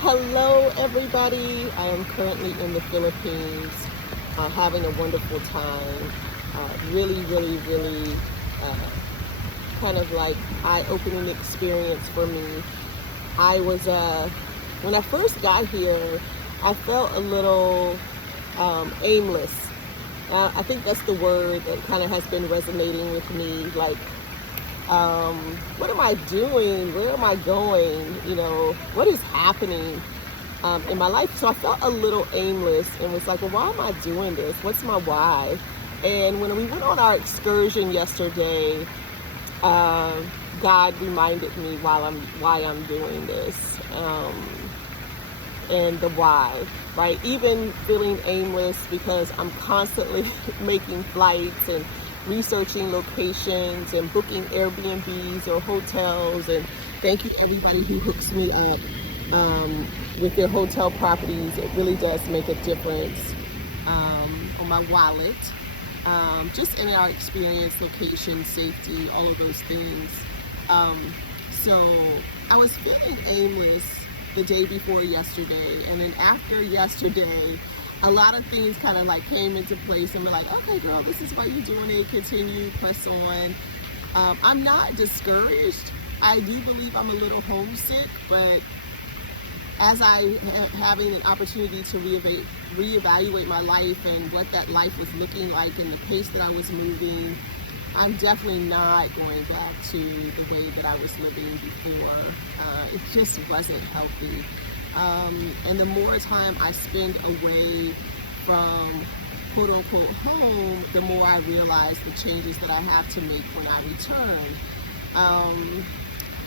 Hello, everybody. I am currently in the Philippines, having a wonderful time. Really, uh, kind of like eye-opening experience for me. I was, when I first got here, I felt a little aimless. I think that's the word that kind of has been resonating with me. Like, what am I doing? Where am I going? What is happening in my life? So I felt a little aimless and was like, well, why am I doing this? What's my why? And when we went on our excursion yesterday, God reminded me why I'm doing this, and the why, right? Even feeling aimless because I'm constantly making flights and researching locations and booking Airbnbs or hotels. And thank you everybody who hooks me up with their hotel properties. It really does make a difference on my wallet. Just in our experience, location, safety, all of those things. So I was feeling aimless the day before yesterday, and then after yesterday, a lot of things kind of like came into place, and we're like, okay, girl, this is why you're doing it. Continue, press on. I'm not discouraged. I do believe I'm a little homesick, but as I having an opportunity to reevaluate my life and what that life was looking like and the pace that I was moving, I'm definitely not going back to the way that I was living before. It just wasn't healthy. And the more time I spend away from quote unquote home, the more I realize the changes that I have to make when I return.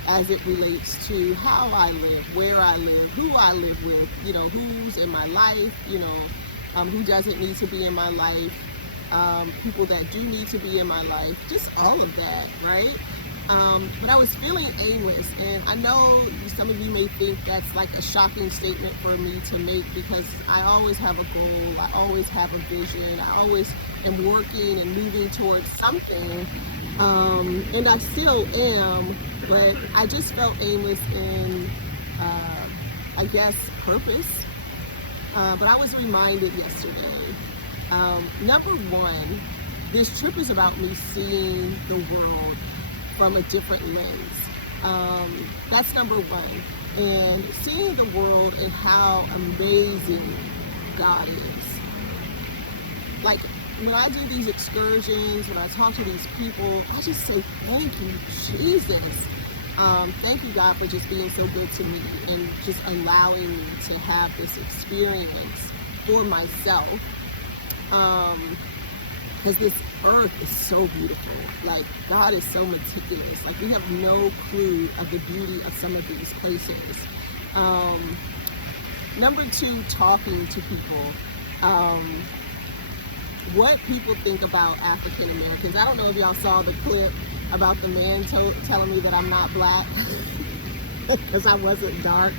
As it relates to how I live, where I live, who I live with, who's in my life, who doesn't need to be in my life, people that do need to be in my life, just all of that, right? But I was feeling aimless, and I know some of you may think that's like a shocking statement for me to make because I always have a goal, I always have a vision, I always am working and moving towards something, and I still am, but I just felt aimless in, I guess, purpose. But I was reminded yesterday, number one, this trip is about me seeing the world from a different lens. That's number one. And seeing the world and how amazing God is. Like, when I do these excursions, when I talk to these people, I just say, thank you, Jesus. Thank you, God, for just being so good to me and just allowing me to have this experience for myself. Because this earth is so beautiful. Like, God is so meticulous. Like, we have no clue of the beauty of some of these places. Number two, talking to people. What people think about African Americans. I don't know if y'all saw the clip about the man telling me that I'm not black because I wasn't dark.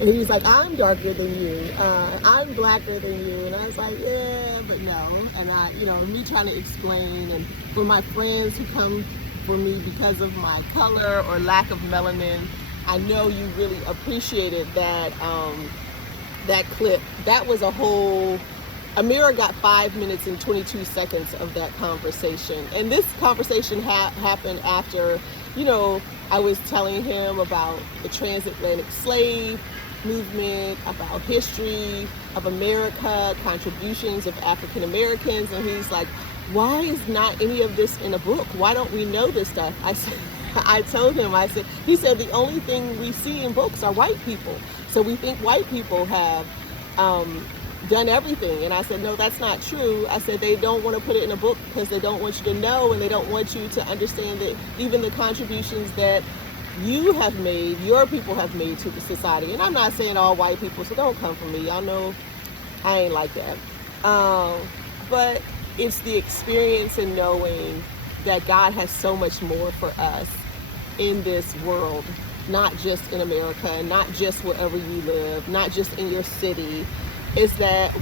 And he was like, I'm darker than you. I'm blacker than you. And I was like, yeah, but no. And me trying to explain, and for my friends who come for me because of my color or lack of melanin, I know you really appreciated that, that clip. That was a whole, Amira got 5 minutes and 22 seconds of that conversation. And this conversation happened after, I was telling him about the transatlantic slave movement, about history of America, contributions of African Americans. And he's like, why is not any of this in a book? Why don't we know this stuff? I told him, he said, the only thing we see in books are white people. So we think white people have, done everything. And I said, no, that's not true. I said, they don't want to put it in a book because they don't want you to know, and they don't want you to understand that even the contributions that you have made, your people have made to the society. And I'm not saying all white people, so don't come for me. Y'all know I ain't like that. But it's the experience and knowing that God has so much more for us in this world, not just in America, and not just wherever you live, not just in your city. Is that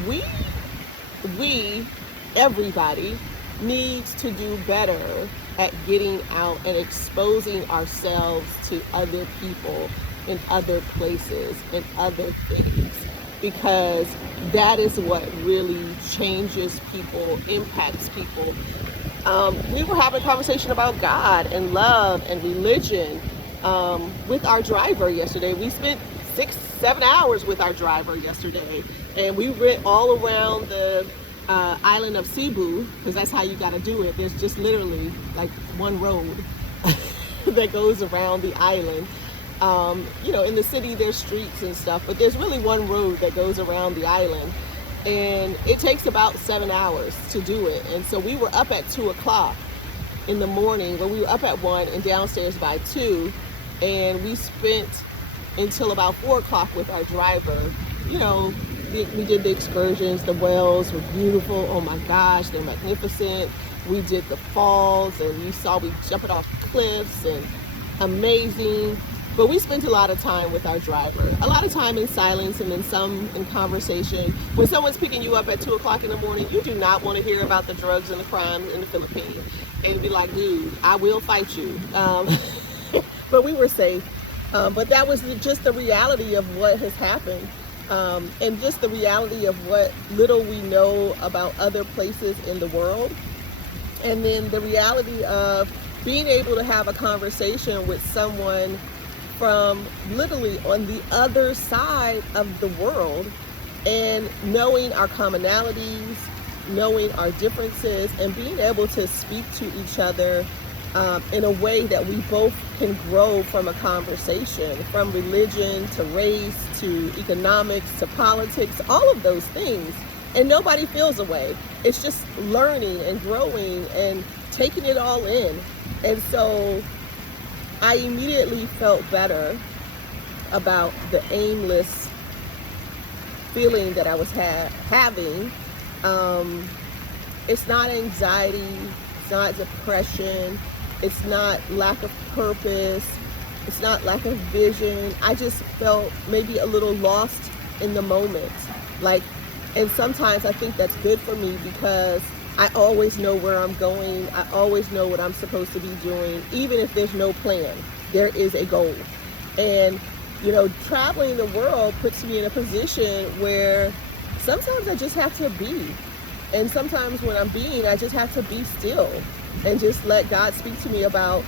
everybody needs to do better at getting out and exposing ourselves to other people in other places and other things, because that is what really changes people, impacts people. We were having a conversation about God and love and religion with our driver yesterday. We spent 6-7 hours with our driver yesterday, and we went all around the island of Cebu, because that's how you got to do it. There's just literally like one road that goes around the island. In the city there's streets and stuff, but there's really one road that goes around the island, and it takes about 7 hours to do it. And so we were up at 2 o'clock in the morning, but we were up at 1 and downstairs by 2, and we spent until about 4 o'clock with our driver. We did the excursions. The wells were beautiful. Oh my gosh, they're magnificent. We did the falls, and we jumping off cliffs, and amazing. But we spent a lot of time with our driver, a lot of time in silence and then some in conversation. When someone's picking you up at 2 o'clock in the morning, you do not want to hear about the drugs and the crimes in the Philippines and be like, dude, I will fight you. But we were safe. But that was just the reality of what has happened. And just the reality of what little we know about other places in the world. And then the reality of being able to have a conversation with someone from literally on the other side of the world, and knowing our commonalities, knowing our differences, and being able to speak to each other in a way that we both can grow from a conversation, from religion to race to economics to politics, all of those things. And nobody feels away. It's just learning and growing and taking it all in. And so I immediately felt better about the aimless feeling that I was having. It's not anxiety, it's not depression, it's not lack of purpose, it's not lack of vision. I just felt maybe a little lost in the moment. And sometimes I think that's good for me, because I always know where I'm going. I always know what I'm supposed to be doing. Even if there's no plan, there is a goal. And, traveling the world puts me in a position where sometimes I just have to be. And sometimes when I'm being, I just have to be still and just let God speak to me about,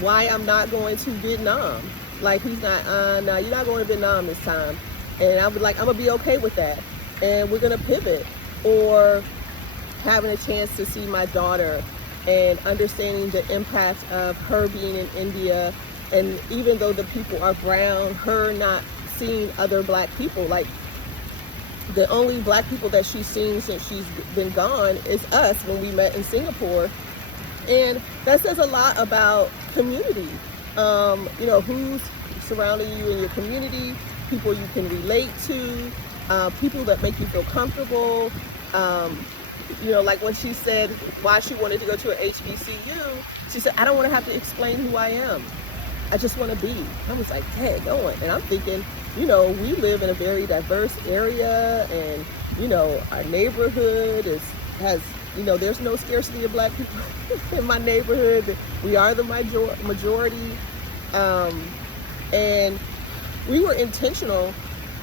why I'm not going to Vietnam. He's not, no, you're not going to Vietnam this time. And I'm going to be okay with that. And we're going to pivot. Or having a chance to see my daughter and understanding the impact of her being in India, and even though the people are brown, her not seeing other black people. The only black people that she's seen since she's been gone is us when we met in Singapore. And that says a lot about community. Who's surrounding you in your community, people you can relate to, people that make you feel comfortable. When she said why she wanted to go to an HBCU, she said, I don't want to have to explain who I am. I just want to be. I was like, hey, going. And I'm thinking, we live in a very diverse area, and, our neighborhood has there's no scarcity of black people in my neighborhood. We are the majority. And we were intentional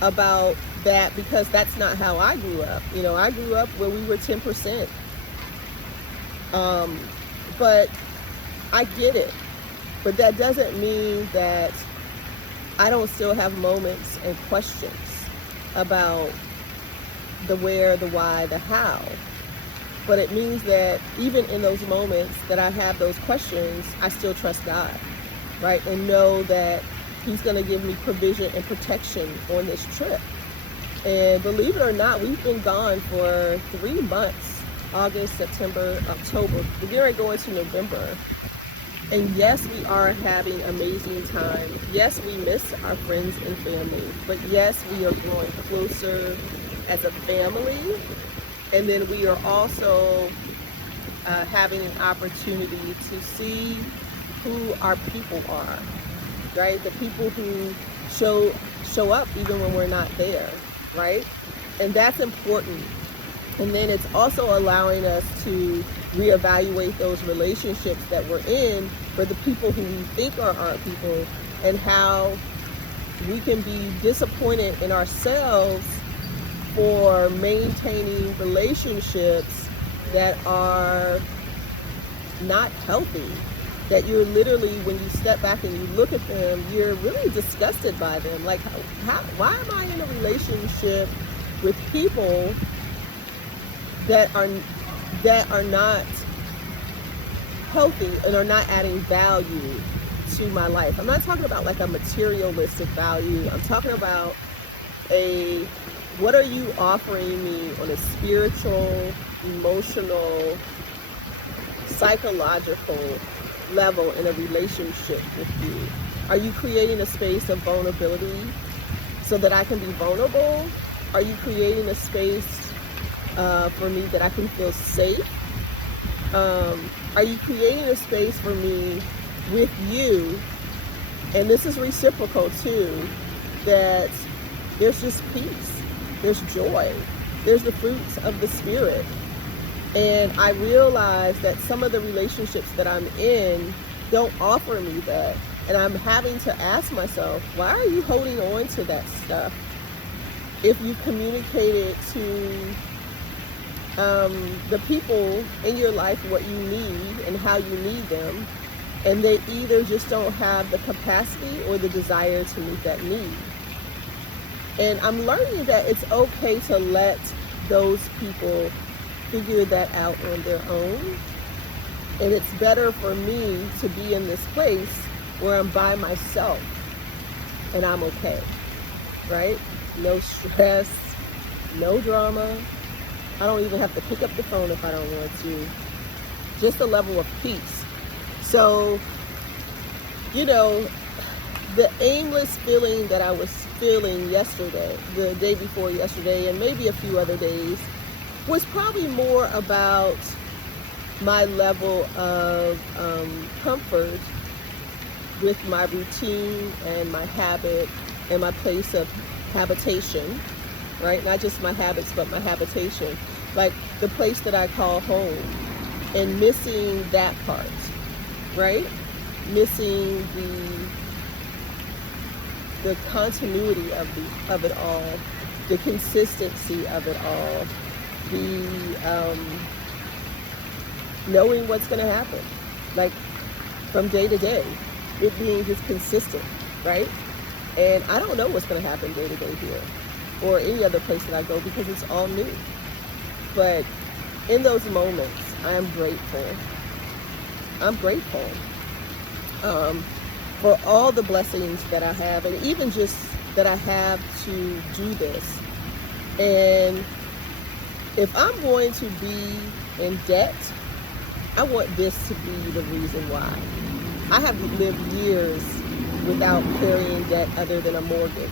about that, because that's not how I grew up. I grew up where we were 10%. But I get it. But that doesn't mean that I don't still have moments and questions about the where, the why, the how. But it means that even in those moments that I have those questions, I still trust God, right? And know that He's going to give me provision and protection on this trip. And believe it or not, we've been gone for 3 months, August, September, October. We're getting ready to go into November. And yes, we are having amazing time. Yes, we miss our friends and family. But yes, we are growing closer as a family. And then we are also having an opportunity to see who our people are, right? The people who show up even when we're not there, right? And that's important. And then it's also allowing us to reevaluate those relationships that we're in for the people who we think are our people, and how we can be disappointed in ourselves for maintaining relationships that are not healthy. That you're literally, when you step back and you look at them, you're really disgusted by them. Like, why am I in a relationship with people that are not healthy and are not adding value to my life? I'm not talking about like a materialistic value. I'm talking about what are you offering me on a spiritual, emotional, psychological level in a relationship with you? Are you creating a space of vulnerability so that I can be vulnerable? Are you creating a space for me that I can feel safe? Are you creating a space for me with you? And this is reciprocal too, that there's just peace, there's joy, there's the fruits of the Spirit. And I realize that some of the relationships that I'm in don't offer me that. And I'm having to ask myself, why are you holding on to that stuff? If you communicated to the people in your life what you need and how you need them, and they either just don't have the capacity or the desire to meet that need. And I'm learning that it's okay to let those people figure that out on their own. And it's better for me to be in this place where I'm by myself and I'm okay, right? No stress, no drama. I don't even have to pick up the phone if I don't want to. Just a level of peace. So, the aimless feeling that I was feeling yesterday, the day before yesterday, and maybe a few other days, was probably more about my level of comfort with my routine and my habit and my place of habitation, right? Not just my habits, but my habitation, like the place that I call home, and missing that part, right? Missing the continuity of it all, the consistency of it all, the knowing what's going to happen, like from day to day, it being just consistent, right? And I don't know what's going to happen day to day here or any other place that I go because it's all new. But in those moments, I am grateful. I'm grateful for all the blessings that I have, and even just that I have to do this. And if I'm going to be in debt, I want this to be the reason why. I have lived years without carrying debt other than a mortgage,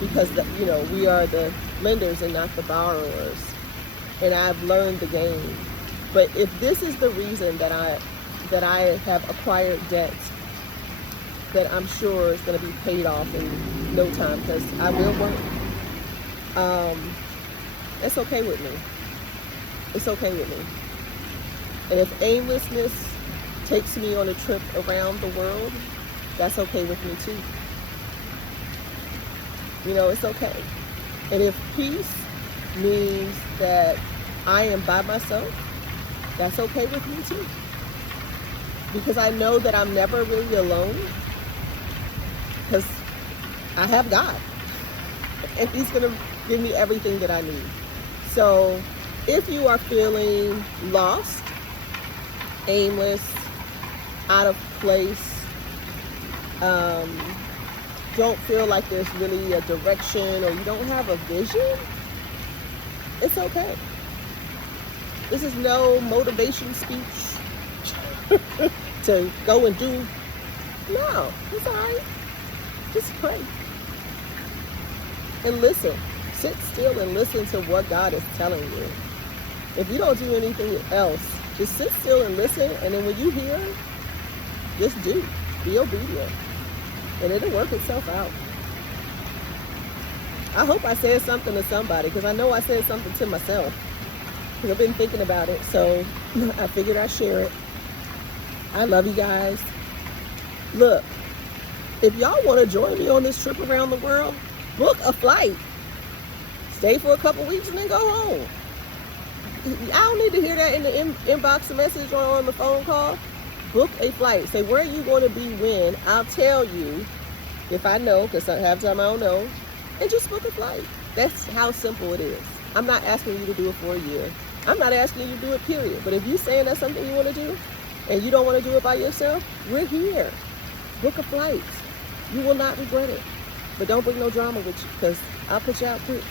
because we are the lenders and not the borrowers, and I've learned the game. But if this is the reason that I have acquired debt, that I'm sure is going to be paid off in no time, because I will work. That's okay with me. It's okay with me. And if aimlessness takes me on a trip around the world, that's okay with me too. It's okay. And if peace means that I am by myself, that's okay with me too. Because I know that I'm never really alone, because I have God. And He's going to give me everything that I need. So if you are feeling lost, aimless, out of place, don't feel like there's really a direction, or you don't have a vision, it's okay. This is no motivation speech to go and do. No, it's all right. Just pray and listen. Sit still and listen to what God is telling you. If you don't do anything else, just sit still and listen, and then when you hear, just do. Be obedient. And it'll work itself out. I hope I said something to somebody, because I know I said something to myself. Because I've been thinking about it, so I figured I'd share it. I love you guys. Look, if y'all want to join me on this trip around the world, book a flight. Stay for a couple weeks and then go home. I don't need to hear that in the inbox message or on the phone call. Book a flight. Say, where are you going to be when? I'll tell you if I know, because half the time I don't know. And just book a flight. That's how simple it is. I'm not asking you to do it for a year. I'm not asking you to do it, period. But if you're saying that's something you want to do and you don't want to do it by yourself, we're here. Book a flight. You will not regret it. But don't bring no drama with you, because I'll put you out quick.